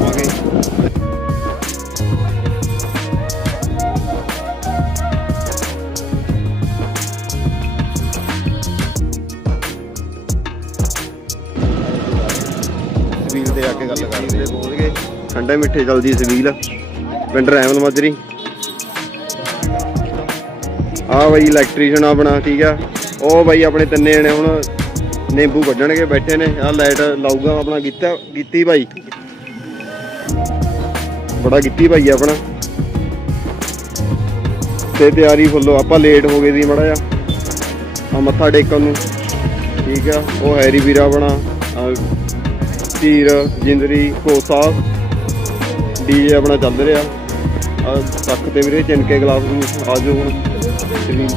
ਮੇਲਾ ਸਵੀਲ ਤੇ ਆ ਕੇ ਗੱਲ ਕਰਦੇ ਬੋਲ ਗਏ ਠੰਡੇ ਮਿੱਠੇ ਚਲਦੀ ਸਵੀਲ। ਪਿੰਡ ਰੈਮਲ ਮਾਜਰੀ। ਆ ਬਈ ਇਲੈਕਟ੍ਰੀਸ਼ੀਅਨ ਆਪਣਾ, ਠੀਕ ਆ। ਉਹ ਬਾਈ ਆਪਣੇ ਤਿੰਨੇ ਜਣੇ ਹੁਣ ਨਿੰਬੂ ਕੱਢਣਗੇ, ਬੈਠੇ ਨੇ। ਆ ਲਾਈਟ ਲਾਊਗਾ ਆਪਣਾ ਕੀਤਾ ਕੀਤੀ ਭਾਈ ਬੜਾ ਕੀਤੀ ਭਾਈ ਆਪਣਾ। ਤੇ ਤਿਆਰੀ ਫੁੱਲੋ, ਆਪਾਂ ਲੇਟ ਹੋ ਗਏ ਸੀ ਮੜਾ ਜਾ ਆ ਮੱਥਾ ਟੇਕਣ ਨੂੰ। ਠੀਕ ਆ, ਉਹ ਹੈਰੀ ਵੀਰਾ ਆਪਣਾ, ਆਹ ਧੀਰ, ਜਿੰਦਰੀ ਕੋਸਾ ਡੀਜੇ ਆਪਣਾ ਚੱਲ ਰਿਹਾ। ਆ ਤੱਕ ਤੇ ਵੀਰੇ ਚਿੰਕੇ ਗਲਾਸ ਨੂੰ ਆਜੋ ਹੁਣ। ਸ਼੍ਰੀ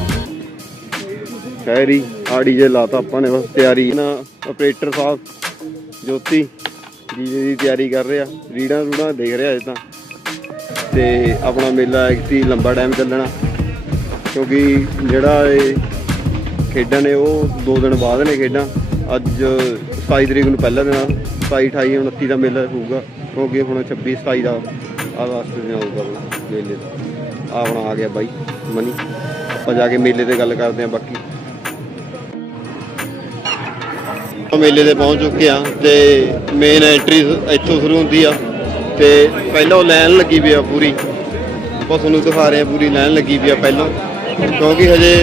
ਖੈਰੀ ਆ ਡੀਜੇ ਲਾਤਾ ਆਪਾਂ ਨੇ ਬਸ, ਤਿਆਰੀ। ਨਾ, ਆਪਰੇਟਰ ਸਾਹਿਬ ਜੋਤੀ ਡੀਜੇ ਦੀ ਤਿਆਰੀ ਕਰ ਰਿਹਾ। ਰੀੜਾਂ ਰੂੜਾਂ ਦੇਖ ਰਿਹਾ ਅਜੇ ਤਾਂ। ਤੇ ਆਪਣਾ ਮੇਲਾ ਐਕਟੀ ਲੰਬਾ ਟਾਈਮ ਚੱਲਣਾ। ਕਿਉਂਕਿ ਜਿਹੜਾ ਇਹ ਖੇਡਾਂ ਨੇ, ਉਹ 2 ਦਿਨ ਬਾਅਦ ਨੇ ਖੇਡਾਂ। ਅੱਜ 27 ਤਰੀਕ ਨੂੰ ਪਹਿਲਾ ਦਿਨ ਆ 27 28 29 ਦਾ ਮੇਲਾ ਹੋਊਗਾ। ਕਿਉਂਕਿ ਹੁਣ 26 27 ਦਾ ਆ ਲਾਸਟ ਦਿਨ ਮੇਲੇ ਦਾ। ਆਹ ਆਪਣਾ ਆ ਗਿਆ ਬਾਈ, ਮਨੀ। ਆਪਾਂ ਜਾ ਕੇ ਮੇਲੇ ਤੇ ਗੱਲ ਕਰਦੇ ਆ ਬਾਕੀ। ਆਪਾਂ ਮੇਲੇ ਤੇ ਪਹੁੰਚ ਚੁੱਕੇ ਆ ਤੇ ਮੇਨ ਐਂਟਰੀ ਇੱਥੋਂ ਸ਼ੁਰੂ ਹੁੰਦੀ ਆ। ਤੇ ਪਹਿਲਾਂ ਉਹ ਲਾਈਨ ਲੱਗੀ ਪਈ ਆ ਪੂਰੀ। ਆਪਾਂ ਤੁਹਾਨੂੰ ਦਿਖਾ ਰਹੇ ਆ ਪੂਰੀ ਲਾਈਨ ਲੱਗੀ ਪਈ ਆ ਪਹਿਲਾਂ। ਕਿਉਂਕਿ ਹਜੇ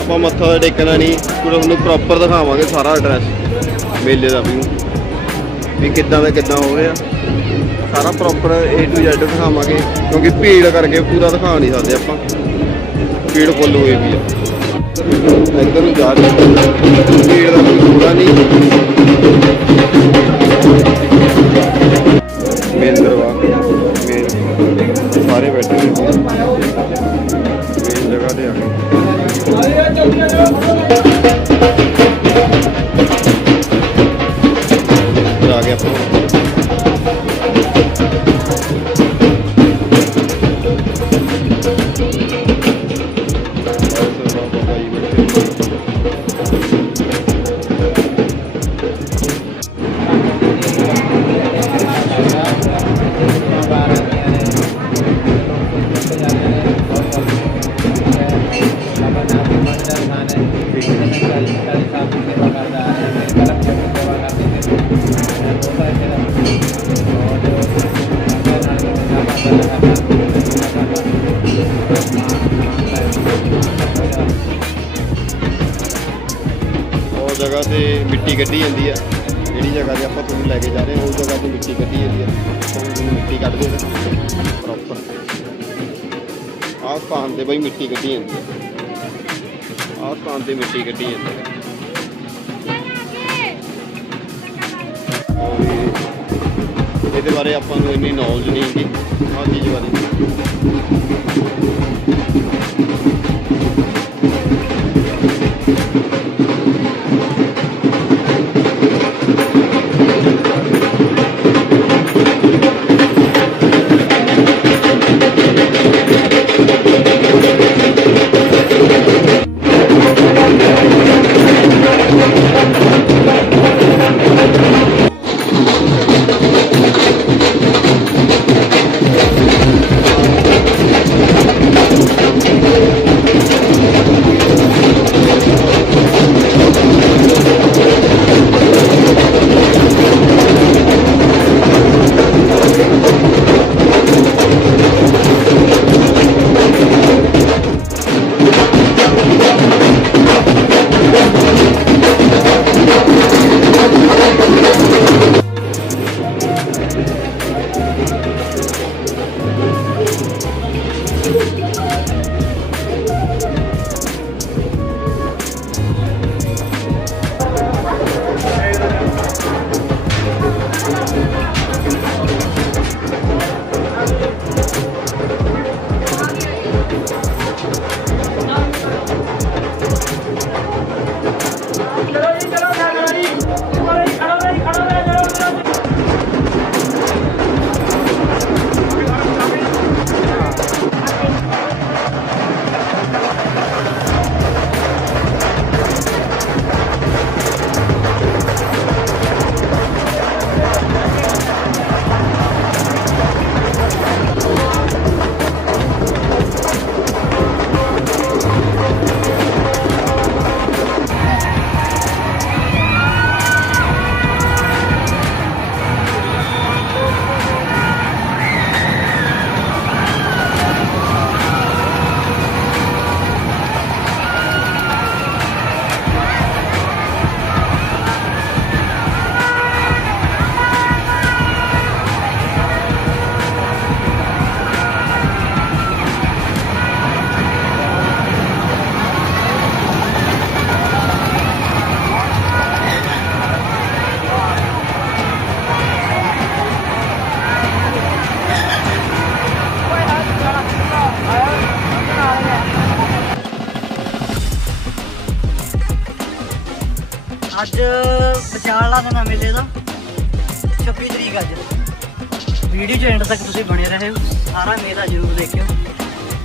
ਆਪਾਂ ਮੱਥਾ ਟੇਕਣਾ ਨਹੀਂ, ਪੂਰਾ ਤੁਹਾਨੂੰ ਪ੍ਰੋਪਰ ਦਿਖਾਵਾਂਗੇ ਸਾਰਾ ਐਡਰੈਸ ਮੇਲੇ ਦਾ ਵੀ ਵੀ ਕਿੱਦਾਂ ਦਾ ਕਿੱਦਾਂ ਹੋ ਰਿਹਾ ਸਾਰਾ ਪ੍ਰੋਪਰ A to Z ਦਿਖਾਵਾਂਗੇ, ਕਿਉਂਕਿ ਭੀੜ ਕਰਕੇ ਪੂਰਾ ਦਿਖਾ ਨਹੀਂ ਸਕਦੇ ਆਪਾਂ। ਭੀੜ ਫੁੱਲ ਹੋਈ ਵੀ ਆ। ਇੱਧਰ ਨੂੰ ਜਾ ਰਹੇ ਭੀੜ ਦਾ ਕੋਈ ਥੋੜਾ ਨਹੀਂ। ਮੇਨ ਦਰਵਾਜ਼ਾ ਮਿੱਟੀ ਕੱਢੀ ਜਾਂਦੀ ਆ। ਜਿਹੜੀ ਜਗ੍ਹਾ ਤੇ ਆਪਾਂ ਤੁਹਾਨੂੰ ਲੈ ਕੇ ਜਾ ਰਹੇ ਹਾਂ ਉਸ ਜਗ੍ਹਾ ਤੇ ਮਿੱਟੀ ਕੱਢੀ ਜਾਂਦੀ ਆ। ਤੁਹਾਨੂੰ ਮਿੱਟੀ ਕੱਢ ਦੇ ਪ੍ਰੋਪਰ ਆਹ ਸਥਾਨ ਤੇ ਬਈ ਮਿੱਟੀ ਕੱਢੀ ਜਾਂਦੀ ਆ। ਆਹ ਸਥਾਨ ਤੇ ਮਿੱਟੀ ਕੱਢੀ ਜਾਂਦੀ ਆ। ਇਹਦੇ ਬਾਰੇ ਆਪਾਂ ਨੂੰ ਇੰਨੀ ਨੌਲੇਜ ਨਹੀਂ ਹੈਗੀ। ਆਹ ਚੀਜ਼ ਬਾਰੇ। ਵਿਚਾਲਾ ਮੇਲੇ ਦਾ 26 ਤਰੀਕ ਅੱਜ। ਵੀਡੀਓ ਚ ਐਂਡ ਤੱਕ ਤੁਸੀਂ ਬਣੇ ਰਹੇ ਸਾਰਾ ਮੇਲਾ ਜ਼ਰੂਰ ਦੇਖਿਓ।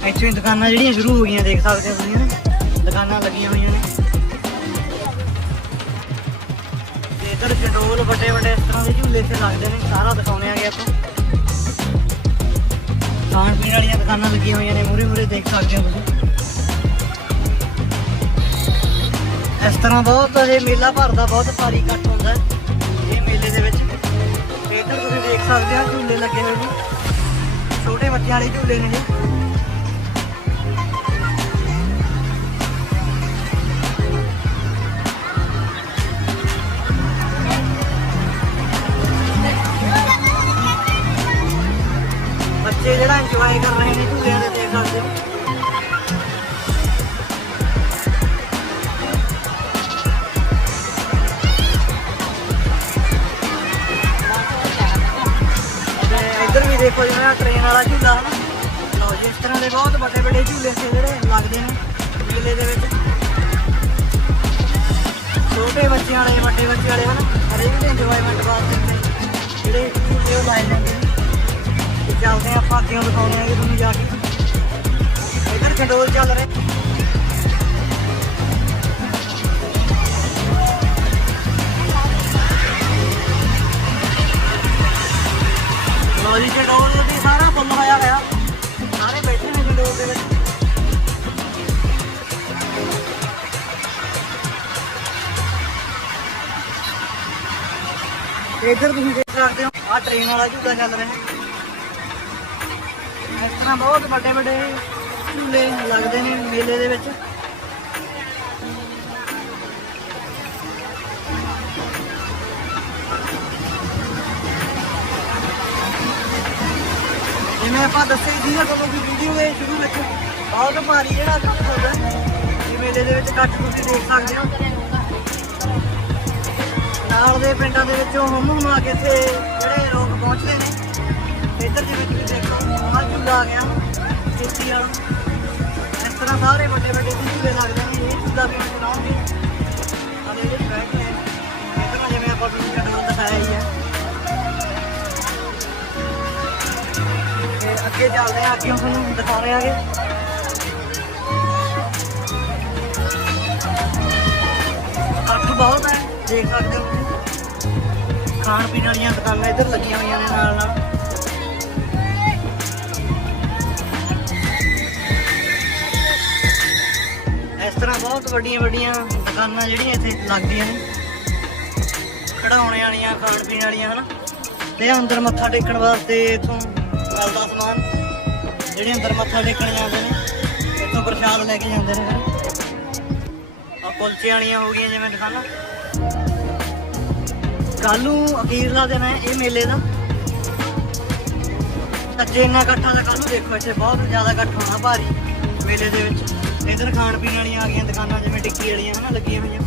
ਇੱਥੇ ਦੁਕਾਨਾਂ ਜਿਹੜੀਆਂ ਸ਼ੁਰੂ ਹੋ ਗਈਆਂ, ਦੇਖ ਸਕਦੇ ਹੋ ਤੁਸੀਂ ਦੁਕਾਨਾਂ ਲੱਗੀਆਂ ਹੋਈਆਂ ਨੇ। ਤੇ ਇੱਧਰ ਚੰਡੋਲ ਵੱਡੇ ਵੱਡੇ ਇਸ ਤਰ੍ਹਾਂ ਦੇ ਝੂਲੇ ਤੇ ਲੱਗਦੇ ਨੇ। ਸਾਰਾ ਦਿਖਾਉਣੇ ਆ ਗਿਆ ਆਪਾਂ। ਖਾਣ ਪੀਣ ਵਾਲੀਆਂ ਦੁਕਾਨਾਂ ਲੱਗੀਆਂ ਹੋਈਆਂ ਨੇ। ਮੂਰੇ ਮੂਰੇ ਦੇਖ ਸਕਦੇ ਹੋ ਤੁਸੀਂ। ਇਸ ਤਰ੍ਹਾਂ ਬਹੁਤ ਇਹ ਮੇਲਾ ਭਰਦਾ ਬਹੁਤ ਭਾਰੀ ਇਕੱਠ ਹੁੰਦਾ ਹੈ। ਇਹ ਮੇਲੇ ਦੇ ਵਿੱਚ ਤੇ ਇੱਧਰ ਤੁਸੀਂ ਦੇਖ ਸਕਦੇ ਹੋ ਝੂਲੇ ਲੱਗੇ ਹੋਏ ਨੇ। ਛੋਟੇ ਬੱਚਿਆਂ ਵਾਲੇ ਝੂਲੇ ਨੇ ਬੱਚੇ ਜਿਹੜਾ ਇੰਜੋਏ ਕਰ ਰਹੇ ਨੇ ਝੂਲਿਆਂ ਦੇ, ਦੇਖ ਸਕਦੇ ਹੋ। ਦੇਖੋ ਜਿਵੇਂ ਟ੍ਰੇਨ ਵਾਲਾ ਝੂਲਾ ਹੈ ਨਾ ਲਓ ਜੀ, ਇਸ ਤਰ੍ਹਾਂ ਦੇ ਬਹੁਤ ਵੱਡੇ ਵੱਡੇ ਝੂਲੇ ਸੀ ਜਿਹੜੇ ਲੱਗਦੇ ਨੇ ਮੇਲੇ ਦੇ ਵਿੱਚ। ਛੋਟੇ ਬੱਚਿਆਂ ਵਾਲੇ, ਵੱਡੇ ਬੱਚਿਆਂ ਵਾਲੇ ਹਨ, ਹਰੇਕ ਦੇ ਇੰਜੋਇਮੈਂਟ ਵਾਸਤੇ ਜਿਹੜੇ ਝੂਲੇ ਉਹ ਲਾਏ ਜਾਂਦੇ ਨੇ। ਤੇ ਚੱਲਦੇ ਹਾਂ, ਆਪਾਂ ਅੱਗੇ ਦਿਖਾਉਣੇ ਆ ਤੁਹਾਨੂੰ ਜਾ ਕੇ। ਇੱਧਰ ਚੰਡੋਲ ਚੱਲ ਰਿਹਾ। ਲੋ ਜੀ ਚੰਡੋਲ ਦੀ ਸਾਰਾ ਫੁੱਲ ਹੋਇਆ ਹੋਇਆ, ਸਾਰੇ ਬੈਠੇ ਨੇ ਚੰਡੋਲ ਦੇ ਵਿੱਚ। ਤੇ ਇੱਧਰ ਤੁਸੀਂ ਦੇਖ ਸਕਦੇ ਹੋ, ਆਹ ਟ੍ਰੇਨ ਵਾਲਾ ਝੂਟਾ ਚੱਲ ਰਿਹਾ। ਇਸ ਤਰ੍ਹਾਂ ਬਹੁਤ ਵੱਡੇ ਵੱਡੇ ਝੂਲੇ ਲੱਗਦੇ ਨੇ ਮੇਲੇ ਦੇ ਵਿੱਚ। ਆਪਾਂ ਦੱਸੇ ਸੀ ਨਾ ਤੁਹਾਨੂੰ ਵੀ ਵੀਡੀਓ ਦੇ ਸ਼ੁਰੂ ਵਿੱਚ ਬਹੁਤ ਭਾਰੀ ਜਿਹੜਾ ਇਕੱਠ ਹੁੰਦਾ ਇਹ ਮੇਲੇ ਦੇ ਵਿੱਚ ਇਕੱਠ ਤੁਸੀਂ ਦੇਖ ਸਕਦੇ ਹੋ। ਨਾਲ ਦੇ ਪਿੰਡਾਂ ਦੇ ਵਿੱਚੋਂ ਹੁੰਮ ਹੁੰਮ ਆ ਕੇ ਇੱਥੇ ਜਿਹੜੇ ਲੋਕ ਪਹੁੰਚਦੇ ਨੇ। ਇੱਧਰ ਜਿਵੇਂ ਤੁਸੀਂ ਦੇਖੋ, ਆਹ ਝੂਲਾ ਆ ਗਿਆ। ਖੇਤੀ ਵਾਲਾ। ਇਸ ਤਰ੍ਹਾਂ ਸਾਰੇ ਵੱਡੇ ਵੱਡੇ ਝੂਲੇ ਲੱਗਦੇ ਨੇ। ਇਹ ਝੂਲਾ ਵੀ ਬਣਾਉਣਗੇ। ਆਲੇ ਜਿਹੜੇ ਬੈਠ ਨੇ ਇੱਧਰ ਜਿਵੇਂ ਆਪਾਂ ਵੀਡੀਓ ਨੂੰ ਦਿਖਾਇਆ ਹੀ ਹੈ। ਅੱਗੇ ਚੱਲਦੇ ਆ ਅੱਗੇ ਤੁਹਾਨੂੰ ਦਿਖਾਉਣੇ ਆਗੇ ਅੱਠ ਬਹੁਤ ਹੈ, ਦੇਖ ਸਕਦੇ ਹੋ ਖਾਣ ਪੀਣ ਵਾਲੀਆਂ ਦੁਕਾਨਾਂ ਇੱਧਰ ਲੱਗੀਆਂ ਹੋਈਆਂ ਨੇ ਨਾਲ ਨਾਲ। ਇਸ ਤਰ੍ਹਾਂ ਬਹੁਤ ਵੱਡੀਆਂ ਵੱਡੀਆਂ ਦੁਕਾਨਾਂ ਜਿਹੜੀਆਂ ਇੱਥੇ ਲੱਗਦੀਆਂ ਨੇ। ਖੜਾਉਣੇ ਵਾਲੀਆਂ, ਖਾਣ ਪੀਣ ਵਾਲੀਆਂ, ਹਨਾ। ਤੇ ਅੰਦਰ ਮੱਥਾ ਟੇਕਣ ਵਾਸਤੇ ਇਥੋਂ ਮਿਲਦਾ ਸਮਾਨ। ਜਿਹੜੇ ਅੰਦਰ ਮੱਥਾ ਟੇਕਣ ਜਾਂਦੇ ਨੇ ਇੱਥੋਂ ਪ੍ਰਸ਼ਾਦ ਲੈ ਕੇ ਜਾਂਦੇ ਨੇ। ਆ ਕੁਲਚੇ ਵਾਲੀਆਂ ਹੋ ਗਈਆਂ ਜਿਵੇਂ ਦੁਕਾਨਾਂ। ਕੱਲ ਨੂੰ ਅਖੀਰਲਾ ਦਿਨ ਹੈ ਇਹ ਮੇਲੇ ਦਾ। ਅੱਜ ਇੰਨਾ ਇਕੱਠਾ ਤਾਂ ਕੱਲ ਨੂੰ ਦੇਖੋ, ਇੱਥੇ ਬਹੁਤ ਜ਼ਿਆਦਾ ਇਕੱਠ ਹੋਣਾ ਭਾਰੀ ਮੇਲੇ ਦੇ ਵਿੱਚ। ਇੱਧਰ ਖਾਣ ਪੀਣ ਵਾਲੀਆਂ ਆ ਗਈਆਂ ਦੁਕਾਨਾਂ, ਜਿਵੇਂ ਟਿੱਕੀ ਵਾਲੀਆਂ ਹਨਾ, ਲੱਗੀਆਂ ਹੋਈਆਂ।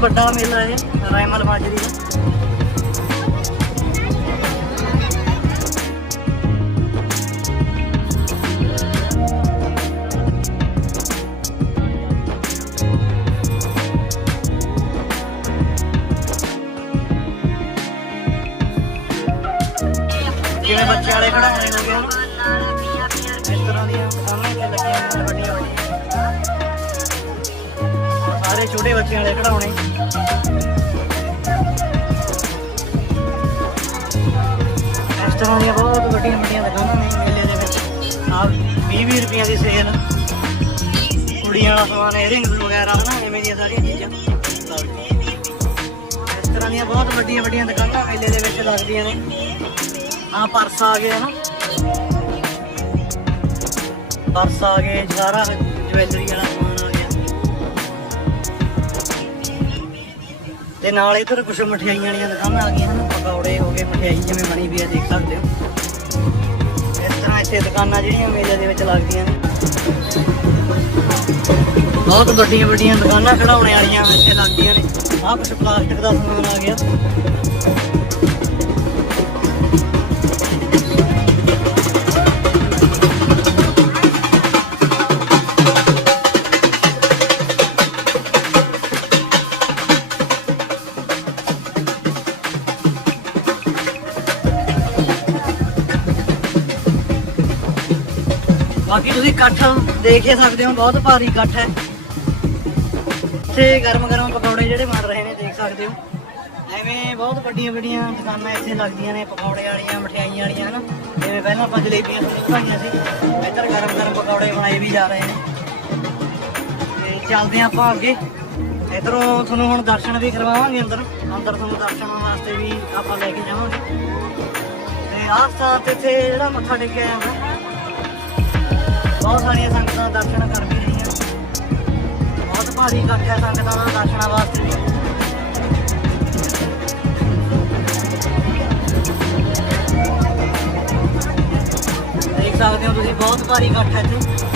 ਵੱਡਾ ਮੇਲਾ ਹੈ ਰਾਇਮਲ ਮਾਜਰੀ ਦਾ। 20 20 ਰੁਪਈਆਂ ਦੀ ਸੇਲ ਕੁੜੀਆਂ ਵਾਲਾ ਸਮਾਨ ਏਅਰਿੰਗਸ ਵਗੈਰਾ, ਹਨਾ, ਐਵੇਂ ਦੀਆਂ ਸਾਰੀਆਂ ਚੀਜ਼ਾਂ। ਇਸ ਤਰ੍ਹਾਂ ਦੀਆਂ ਬਹੁਤ ਵੱਡੀਆਂ ਵੱਡੀਆਂ ਦੁਕਾਨਾਂ ਮੇਲੇ ਦੇ ਵਿੱਚ ਲੱਗਦੀਆਂ ਨੇ। ਆ ਪਰਸ ਆ ਗਏ, ਹਨਾ। ਪਰਸ ਆ ਗਏ, ਸਾਰਾ ਜਵੈਲਰੀ ਵਾਲਾ ਸਮਾਨ ਆ ਗਿਆ। ਤੇ ਨਾਲ ਇਧਰ ਕੁਝ ਮਠਿਆਈਆਂ ਵਾਲੀਆਂ ਦੁਕਾਨਾਂ ਆ ਗਈਆਂ, ਹਨ, ਪਕੌੜੇ ਹੋ ਗਏ, ਮਠਿਆਈ ਜਿਵੇਂ ਬਣੀ ਵੀ ਆ, ਦੇਖ ਸਕਦੇ ਹੋ। ਇੱਥੇ ਦੁਕਾਨਾਂ ਜਿਹੜੀਆਂ ਮੇਲੇ ਦੇ ਵਿੱਚ ਲੱਗਦੀਆਂ ਨੇ। ਬਹੁਤ ਵੱਡੀਆਂ ਵੱਡੀਆਂ ਦੁਕਾਨਾਂ ਖੜਾਉਣੇ ਵਾਲੀਆਂ ਇੱਥੇ ਲੱਗਦੀਆਂ ਨੇ। ਆਹ ਕੁਝ ਪਲਾਸਟਿਕ ਦਾ ਸਮਾਨ ਆ ਗਿਆ। ਬਾਕੀ ਤੁਸੀਂ ਇਕੱਠ ਦੇਖ ਹੀ ਸਕਦੇ ਹੋ, ਬਹੁਤ ਭਾਰੀ ਇਕੱਠ ਹੈ। ਇੱਥੇ ਗਰਮ ਗਰਮ ਪਕੌੜੇ ਜਿਹੜੇ ਬਣ ਰਹੇ ਨੇ, ਦੇਖ ਸਕਦੇ ਹੋ। ਐਵੇਂ ਬਹੁਤ ਵੱਡੀਆਂ ਵੱਡੀਆਂ ਦੁਕਾਨਾਂ ਇੱਥੇ ਲੱਗਦੀਆਂ ਨੇ, ਪਕੌੜੇ ਵਾਲੀਆਂ, ਮਠਿਆਈਆਂ ਵਾਲੀਆਂ, ਹਨਾ। ਜਿਵੇਂ ਪਹਿਲਾਂ ਆਪਾਂ ਜਲੇਬੀਆਂ ਤੁਹਾਨੂੰ ਦਿਖਾਈਆਂ ਸੀ, ਇੱਧਰ ਗਰਮ ਗਰਮ ਪਕੌੜੇ ਬਣਾਏ ਵੀ ਜਾ ਰਹੇ ਨੇ। ਤੇ ਚੱਲਦੇ ਹਾਂ ਆਪਾਂ ਅੱਗੇ। ਇਧਰੋਂ ਤੁਹਾਨੂੰ ਹੁਣ ਦਰਸ਼ਨ ਵੀ ਕਰਵਾਵਾਂਗੇ ਅੰਦਰ। ਅੰਦਰ ਤੁਹਾਨੂੰ ਦਰਸ਼ਨ ਵਾਸਤੇ ਵੀ ਆਪਾਂ ਲੈ ਕੇ ਜਾਵਾਂਗੇ। ਤੇ ਆਹ ਸਥਾਨ ਤੇ ਇੱਥੇ ਜਿਹੜਾ ਮੱਥਾ ਟੇਕਿਆ ਜਾਂਦਾ ਬਹੁਤ ਸਾਰੀਆਂ ਸੰਗਤਾਂ ਦਰਸ਼ਨ ਕਰ ਵੀ ਰਹੀਆਂ। ਬਹੁਤ ਭਾਰੀ ਇਕੱਠ ਹੈ ਸੰਗਤਾਂ ਦਾ ਦਰਸ਼ਨਾਂ ਵਾਸਤੇ। ਵੀ ਦੇਖ ਸਕਦੇ ਹੋ ਤੁਸੀਂ, ਬਹੁਤ ਭਾਰੀ ਇਕੱਠ ਹੈ ਇੱਥੇ।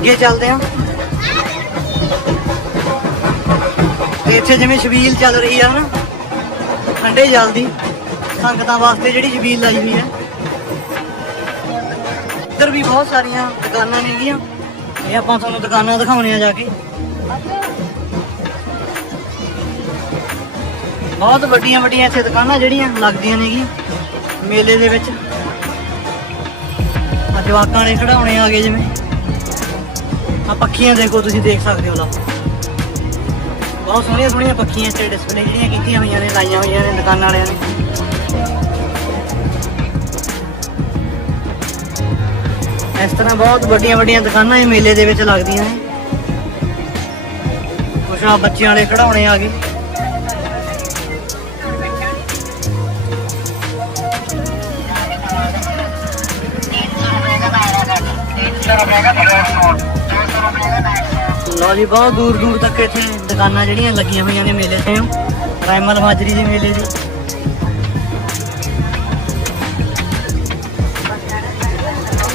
ਅੱਗੇ ਚੱਲਦੇ ਹਾਂ। ਤੇ ਇੱਥੇ ਜਿਵੇਂ ਛਬੀਲ ਚੱਲ ਰਹੀ ਆ ਨਾ ਠੰਡੇ ਜਲ ਦੀ ਸੰਗਤਾਂ ਵਾਸਤੇ ਜਿਹੜੀ ਛਬੀਲ ਲਾਈ ਹੋਈ ਹੈ ਇੱਧਰ ਵੀ ਬਹੁਤ ਸਾਰੀਆਂ ਦੁਕਾਨਾਂ ਨੇਗੀਆਂ। ਇਹ ਆਪਾਂ ਤੁਹਾਨੂੰ ਦੁਕਾਨਾਂ ਦਿਖਾਉਣੇ ਆ ਜਾ ਕੇ। ਬਹੁਤ ਵੱਡੀਆਂ ਵੱਡੀਆਂ ਇੱਥੇ ਦੁਕਾਨਾਂ ਜਿਹੜੀਆਂ ਲੱਗਦੀਆਂ ਨੇਗੀਆਂ ਮੇਲੇ ਦੇ ਵਿੱਚ। ਆ ਜਵਾਕਾਂ ਨੇ ਖੜਾਉਣੇ ਆ ਗਏ ਜਿਵੇਂ। ਆ ਪੱਖੀਆਂ ਦੇਖੋ, ਤੁਸੀਂ ਦੇਖ ਸਕਦੇ ਹੋ ਲਾ ਬਹੁਤ ਸੋਹਣੀਆਂ ਸੋਹਣੀਆਂ ਪੱਖੀਆਂ ਇੱਥੇ ਡਿਸਪਲੇ ਜਿਹੜੀਆਂ ਕੀਤੀਆਂ ਹੋਈਆਂ ਨੇ, ਲਾਈਆਂ ਹੋਈਆਂ ਨੇ ਦੁਕਾਨਾਂ ਵਾਲਿਆਂ ਨੇ। ਇਸ ਤਰ੍ਹਾਂ ਬਹੁਤ ਵੱਡੀਆਂ ਵੱਡੀਆਂ ਦੁਕਾਨਾਂ ਇਹ ਮੇਲੇ ਦੇ ਵਿੱਚ ਲੱਗਦੀਆਂ ਨੇ। ਕੁਛ ਆ ਬੱਚਿਆਂ ਵਾਲੇ ਖੜਾਉਣੇ ਆ ਗਏ ਲੋ ਜੀ ਬਹੁਤ ਦੂਰ ਦੂਰ ਤੱਕ ਇੱਥੇ ਦੁਕਾਨਾਂ ਜਿਹੜੀਆਂ ਲੱਗੀਆਂ ਹੋਈਆਂ ਨੇ ਮੇਲੇ ਤੇ। ਰਾਇਮਲ ਮਾਜਰੀ ਦੇ ਮੇਲੇ ਦੀ।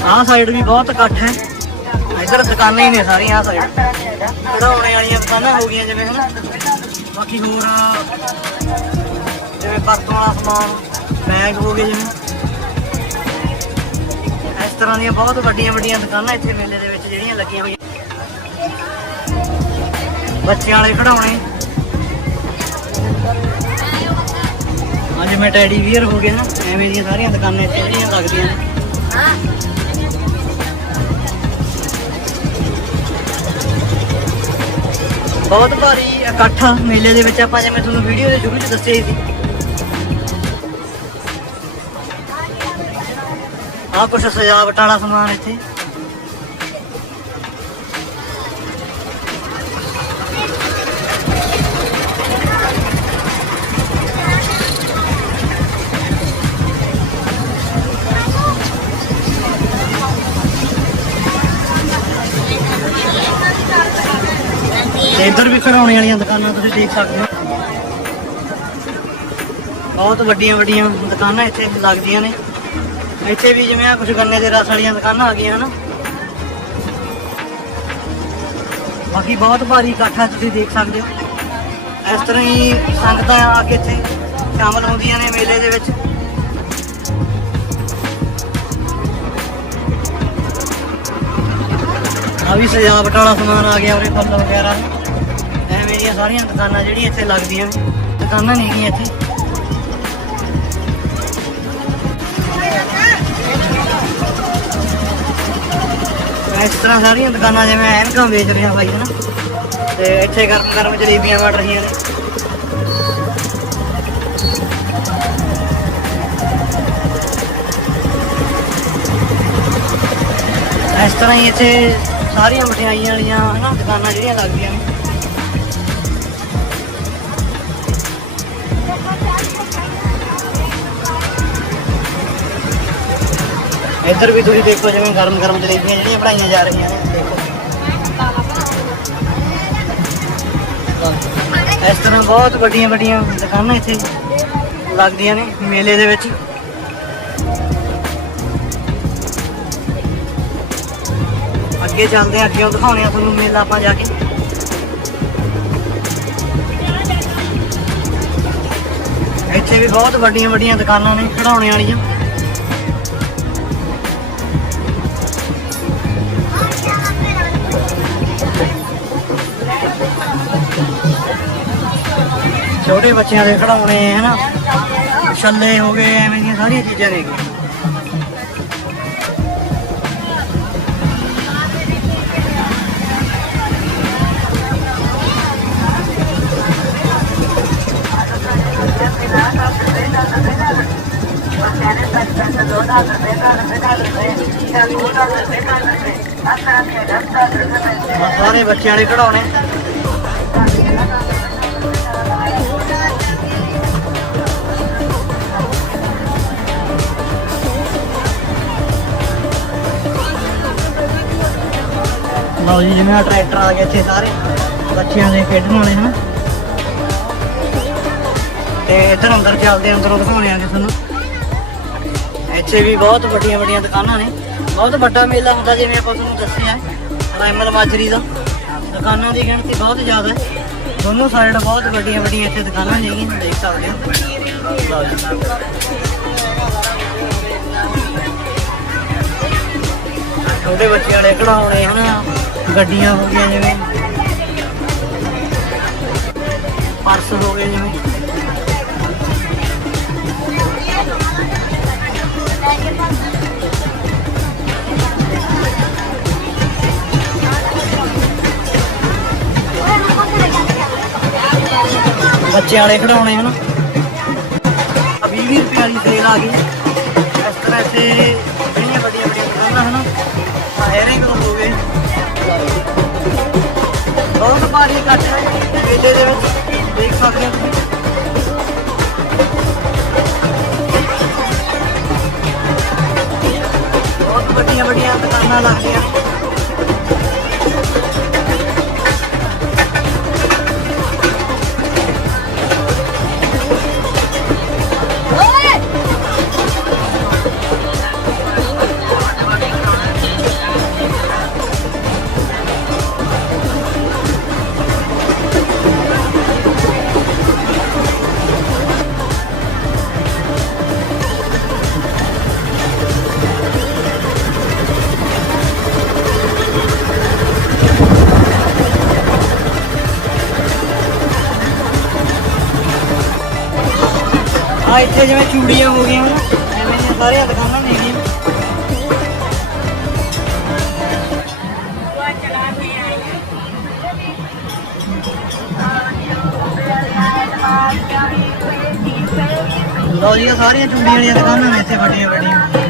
ਆਹ ਸਾਈਡ ਵੀ ਬਹੁਤ ਇਕੱਠ ਹੈ। ਇੱਧਰ ਦੁਕਾਨਾਂ ਹੀ ਨੇ ਸਾਰੀਆਂ, ਆਹ ਸਾਈਡ ਖੜਾਉਣੇ ਵਾਲੀਆਂ ਦੁਕਾਨਾਂ ਹੋ ਗਈਆਂ ਜਿਵੇਂ ਹਨਾ। ਬਾਕੀ ਹੋਰ ਜਿਵੇਂ ਵਰਤੋਂ ਵਾਲਾ ਸਮਾਨ ਬੈਗ ਹੋ ਗਏ ਜਿਵੇਂ। ਇਸ ਤਰ੍ਹਾਂ ਦੀਆਂ ਬਹੁਤ ਵੱਡੀਆਂ ਵੱਡੀਆਂ ਦੁਕਾਨਾਂ ਇੱਥੇ ਮੇਲੇ ਦੇ ਵਿੱਚ ਜਿਹੜੀਆਂ ਲੱਗੀਆਂ ਹੋਈਆਂ ਬੱਚਿਆਂ ਵਾਲੇ ਖਿਡੌਣੇ। ਅੱਜ ਮੈਂ ਟੈਡੀ ਵੀਅਰ ਹੋ ਗਏ ਨਾ, ਐਵੇਂ ਦੀਆਂ ਸਾਰੀਆਂ ਦੁਕਾਨਾਂ ਇੱਥੇ ਜਿਹੜੀਆਂ ਲੱਗਦੀਆਂ ਨੇ। ਬਹੁਤ ਭਾਰੀ ਇਕੱਠ ਮੇਲੇ ਦੇ ਵਿੱਚ, ਆਪਾਂ ਜਿਵੇਂ ਤੁਹਾਨੂੰ ਵੀਡੀਓ ਦੇ ਸ਼ੁਰੂ 'ਚ ਦੱਸਿਆ ਸੀ। ਆਹ ਕੁਛ ਸਜਾਵਟ ਵਾਲਾ ਸਮਾਨ ਇੱਥੇ। ਤੇ ਇੱਧਰ ਵੀ ਖਿਡੌਣੇ ਵਾਲੀਆਂ ਦੁਕਾਨਾਂ ਤੁਸੀਂ ਦੇਖ ਸਕਦੇ ਹੋ। ਬਹੁਤ ਵੱਡੀਆਂ ਵੱਡੀਆਂ ਦੁਕਾਨਾਂ ਇੱਥੇ ਲੱਗਦੀਆਂ ਨੇ। ਇੱਥੇ ਵੀ ਜਿਵੇਂ ਆ ਕੁਝ ਗੰਨੇ ਦੇ ਰਸ ਵਾਲੀਆਂ ਦੁਕਾਨਾਂ ਆ ਗਈਆਂ, ਹਨਾ? ਬਾਕੀ ਬਹੁਤ ਭਾਰੀ ਇਕੱਠ ਆ ਤੁਸੀਂ ਦੇਖ ਸਕਦੇ ਹੋ। ਇਸ ਤਰ੍ਹਾਂ ਹੀ ਸੰਗਤਾਂ ਆ ਕੇ ਇੱਥੇ ਸ਼ਾਮਲ ਹੁੰਦੀਆਂ ਨੇ ਮੇਲੇ ਦੇ ਵਿੱਚ। ਆ ਵੀ ਸਜਾਵਟ ਵਾਲਾ ਸਮਾਨ ਆ ਗਿਆ ਉਰੇ ਫੁੱਲ ਵਗੈਰਾ। ਦੀਆਂ ਸਾਰੀਆਂ ਦੁਕਾਨਾਂ ਜਿਹੜੀਆਂ ਇੱਥੇ ਲੱਗਦੀਆਂ ਨੇ, ਦੁਕਾਨਾਂ ਨਹੀਂ ਹੈਗੀਆਂ ਇੱਥੇ। ਇਸ ਤਰ੍ਹਾਂ ਸਾਰੀਆਂ ਦੁਕਾਨਾਂ ਜਿਵੇਂ ਐਨਕਾਂ ਵੇਚ ਰਿਹਾ ਬਾਈ, ਹਨਾ? ਤੇ ਇੱਥੇ ਗਰਮ ਗਰਮ ਜਲੇਬੀਆਂ ਵੜ ਰਹੀਆਂ ਨੇ। ਇਸ ਤਰ੍ਹਾਂ ਹੀ ਇੱਥੇ ਸਾਰੀਆਂ ਮਠਿਆਈਆਂ ਵਾਲੀਆਂ, ਹਨਾ, ਦੁਕਾਨਾਂ ਜਿਹੜੀਆਂ ਲੱਗਦੀਆਂ ਨੇ। ਇੱਧਰ ਵੀ ਤੁਸੀਂ ਦੇਖੋ ਜਿਵੇਂ ਗਰਮ ਗਰਮ ਜਲੇਬੀਆਂ ਜਿਹੜੀਆਂ ਬਣਾਈਆਂ ਜਾ ਰਹੀਆਂ ਨੇ। ਦੇਖੋ। ਇਸ ਤਰ੍ਹਾਂ ਬਹੁਤ ਵੱਡੀਆਂ ਵੱਡੀਆਂ ਦੁਕਾਨਾਂ ਇੱਥੇ ਲੱਗਦੀਆਂ ਨੇ ਮੇਲੇ ਦੇ ਵਿੱਚ। ਅੱਗੇ ਚੱਲਦੇ ਆ ਅੱਗੇ ਦਿਖਾਉਣੇ ਆ ਤੁਹਾਨੂੰ ਮੇਲਾ ਆਪਾਂ ਜਾ ਕੇ। ਇੱਥੇ ਵੀ ਬਹੁਤ ਵੱਡੀਆਂ ਵੱਡੀਆਂ ਦੁਕਾਨਾਂ ਨੇ ਖਿਡੌਣੇ ਵਾਲੀਆਂ। ਛੋਟੇ ਬੱਚਿਆਂ ਦੇ ਖਿਡੌਣੇ, ਹਨਾ? ਛੱਲੇ ਹੋ ਗਏ, ਐਵੇਂ ਦੀਆਂ ਸਾਰੀਆਂ ਚੀਜ਼ਾਂ ਨੇ ਆਹ ਸਾਰੇ ਬੱਚਿਆਂ ਦੇ ਖਿਡੌਣੇ। ਲਓ ਜੀ, ਜਿਵੇਂ ਟਰੈਕਟਰ ਆ ਗਏ ਇੱਥੇ ਸਾਰੇ ਬੱਚਿਆਂ ਦੇ ਖੇਡਣ ਵਾਲੇ, ਹਨ? ਤੇ ਇੱਧਰ ਅੰਦਰ ਚੱਲਦੇ ਅੰਦਰੋਂ ਦਿਖਾਉਣੇ ਆਗੇ ਤੁਹਾਨੂੰ। ਇੱਥੇ ਵੀ ਬਹੁਤ ਵੱਡੀਆਂ ਵੱਡੀਆਂ ਦੁਕਾਨਾਂ ਨੇ। ਬਹੁਤ ਵੱਡਾ ਮੇਲਾ ਹੁੰਦਾ, ਜਿਵੇਂ ਆਪਾਂ ਤੁਹਾਨੂੰ ਦੱਸਿਆ ਰਾਇਮਲ ਮਾਜਰੀ ਦਾ। ਦੁਕਾਨਾਂ ਦੀ ਗਿਣਤੀ ਬਹੁਤ ਜ਼ਿਆਦਾ ਹੈ। ਦੋਨੋਂ ਸਾਈਡ ਬਹੁਤ ਵੱਡੀਆਂ ਵੱਡੀਆਂ ਇੱਥੇ ਦੁਕਾਨਾਂ ਨੇਗੀਆਂ ਦੇਖ ਸਕਦੇ ਹੋ। ਲਓ ਛੋਟੇ ਬੱਚਿਆਂ ਨੇ ਕਢਾਉਣੇ, ਹਨਾ? ਗੱਡੀਆਂ ਹੋ ਗਈਆਂ ਜਿਵੇਂ। ਪਰਸ ਹੋ ਗਏ ਜਿਵੇਂ। ਬੱਚੇ ਵਾਲੇ ਖਿਡੌਣੇ ਹਨ। ਆ 20 ਰੁਪਏ ਵਾਲੀ ਸੇਲ ਆ ਗਈ। ਇਸ ਤਰ੍ਹਾਂ ਇੱਥੇ ਬਹੁਤ ਭਾਰੀ ਇਕੱਠ ਹੈ। ਮੇਲੇ ਦੇ ਵਿੱਚ ਦੇਖ ਸਕਦੇ ਹੋ। ਤੁਸੀਂ ਬਹੁਤ ਵੱਡੀਆਂ ਵੱਡੀਆਂ ਦੁਕਾਨਾਂ ਲੱਗਦੀਆਂ। ਆ ਇੱਥੇ ਜਿਵੇਂ ਚੂੜੀਆਂ ਹੋ ਗਈਆਂ ਹਨ ਐਵੇਂ ਦੀਆਂ ਸਾਰੀਆਂ ਦੁਕਾਨਾਂ ਨੇਗੀਆਂ ਲਓ ਜੀ ਸਾਰੀਆਂ ਚੂੜੀਆਂ ਵਾਲੀਆਂ ਦੁਕਾਨਾਂ ਨੇ ਇੱਥੇ ਵੱਡੀਆਂ ਵੱਡੀਆਂ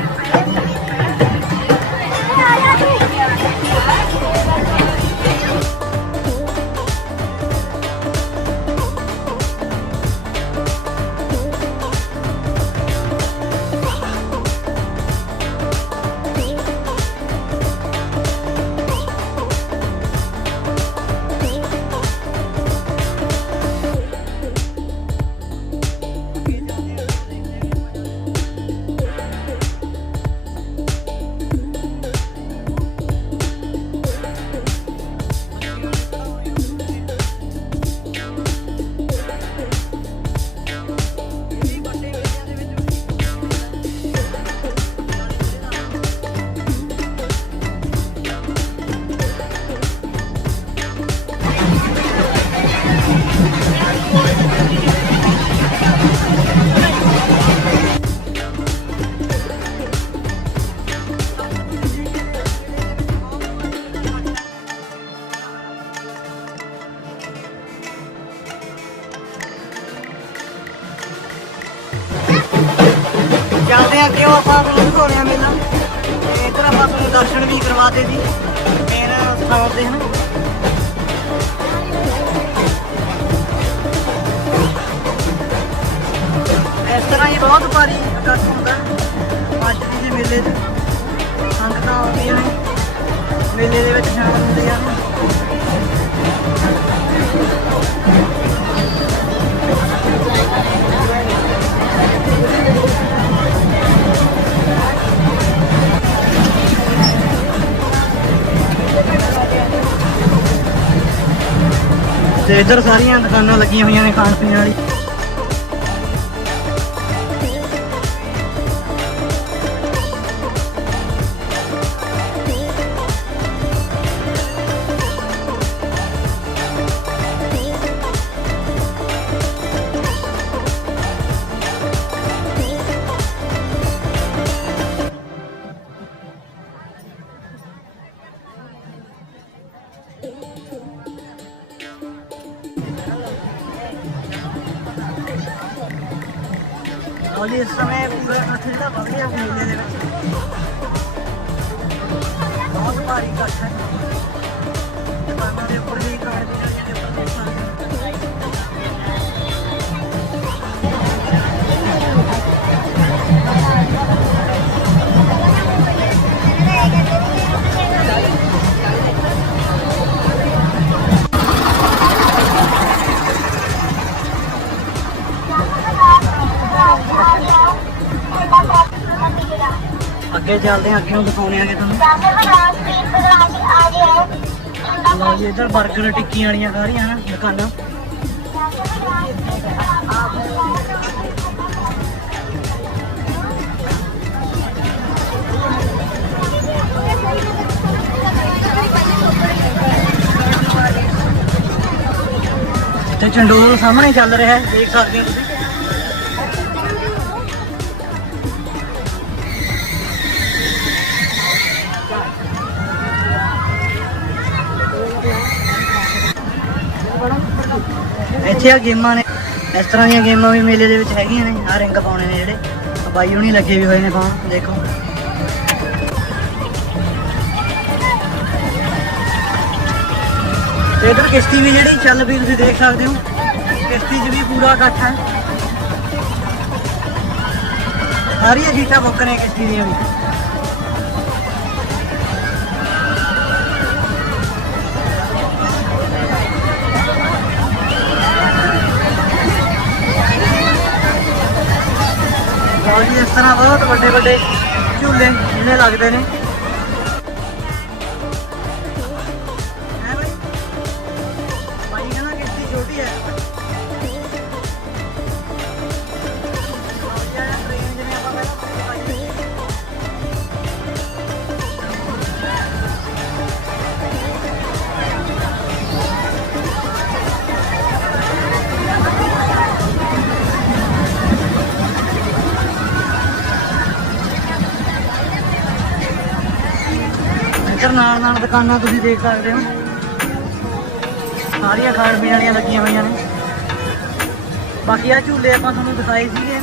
ਇਸ ਤਰ੍ਹਾਂ ਹੀ ਬਹੁਤ ਭਾਰੀ ਇਕੱਠ ਹੁੰਦਾ ਹੈ। ਮਾਸ਼ਰੀ ਦੇ ਮੇਲੇ 'ਚ ਸੰਗਤਾਂ ਆਉਂਦੀਆਂ ਨੇ। ਮੇਲੇ ਦੇ ਵਿੱਚ ਸ਼ਾਮਲ ਹੁੰਦੀਆਂ ਨੇ। ਤੇ ਇੱਧਰ ਸਾਰੀਆਂ ਦੁਕਾਨਾਂ ਲੱਗੀਆਂ ਹੋਈਆਂ ਨੇ ਖਾਣ ਪੀਣ ਵਾਲੀ। ਔਰ ਇਸ ਸਮੇਂ ਪੂਰਾ ਇਕੱਠ ਜਿਹੜਾ ਮੇਲੇ ਦੇ ਵਿੱਚ। ਬਹੁਤ ਭਾਰੀ ਇਕੱਠ ਹੈ। ਦੁਕਾਨਾਂ ਦੇ ਉੱਪਰ ਵੀ ਅੱਗੇ ਚੱਲਦੇ ਹਾਂ, ਅੱਗੇ ਨੂੰ ਦਿਖਾਉਣੇ ਆਗੇ ਤੁਹਾਨੂੰ। ਲਓ ਜੀ, ਇੱਧਰ 버ਗਰ ਟਿੱਕੀਆਂ ਵਾਲੀਆਂ ਸਾਰੀਆਂ ਨਾ ਦੁਕਾਨਾਂ। ਤੇ ਚੰਡੋਲ ਸਾਹਮਣੇ ਚੱਲ ਰਿਹਾ ਹੈ, ਦੇਖ ਸਕਦੇ ਹੋ ਤੁਸੀਂ। ਇੱਥੇ ਆ ਗੇਮਾਂ ਨੇ। ਇਸ ਤਰ੍ਹਾਂ ਦੀਆਂ ਗੇਮਾਂ ਵੀ ਮੇਲੇ ਦੇ ਵਿੱਚ ਹੈਗੀਆਂ ਨੇ। ਆ ਰਿੰਗ ਪਾਉਣੇ ਨੇ ਜਿਹੜੇ। ਆਹ ਬਾਈ ਹੁਣੀ ਲੱਗੇ ਵੀ ਹੋਏ ਨੇ ਪਾਉਣ। ਦੇਖੋ। ਤੇ ਇਧਰ ਕਿਸ਼ਤੀ ਵੀ ਜਿਹੜੀ ਚੱਲ ਵੀ ਤੁਸੀਂ ਦੇਖ ਸਕਦੇ ਹੋ। ਕਿਸ਼ਤੀ 'ਚ ਵੀ ਪੂਰਾ ਇਕੱਠ ਹੈ। ਸਾਰੀਆਂ ਸੀਟਾਂ ਬੁੱਕ ਨੇ ਕਿਸ਼ਤੀ ਦੀਆਂ ਵੀ। ਲਓ ਜੀ ਇਸ ਤਰ੍ਹਾਂ ਬਹੁਤ ਵੱਡੇ ਵੱਡੇ ਝੂਲੇ ਝੂਲੇ ਲੱਗਦੇ ਨੇ। ਦੁਕਾਨਾਂ ਤੁਸੀਂ ਦੇਖ ਸਕਦੇ ਹੋ। ਸਾਰੀਆਂ ਖਾਣ ਪੀਣ ਵਾਲੀਆਂ ਲੱਗੀਆਂ ਹੋਈਆਂ ਨੇ। ਬਾਕੀ ਆ ਝੂਲੇ ਆਪਾਂ ਤੁਹਾਨੂੰ ਦਿਖਾਏ ਸੀਗੇ।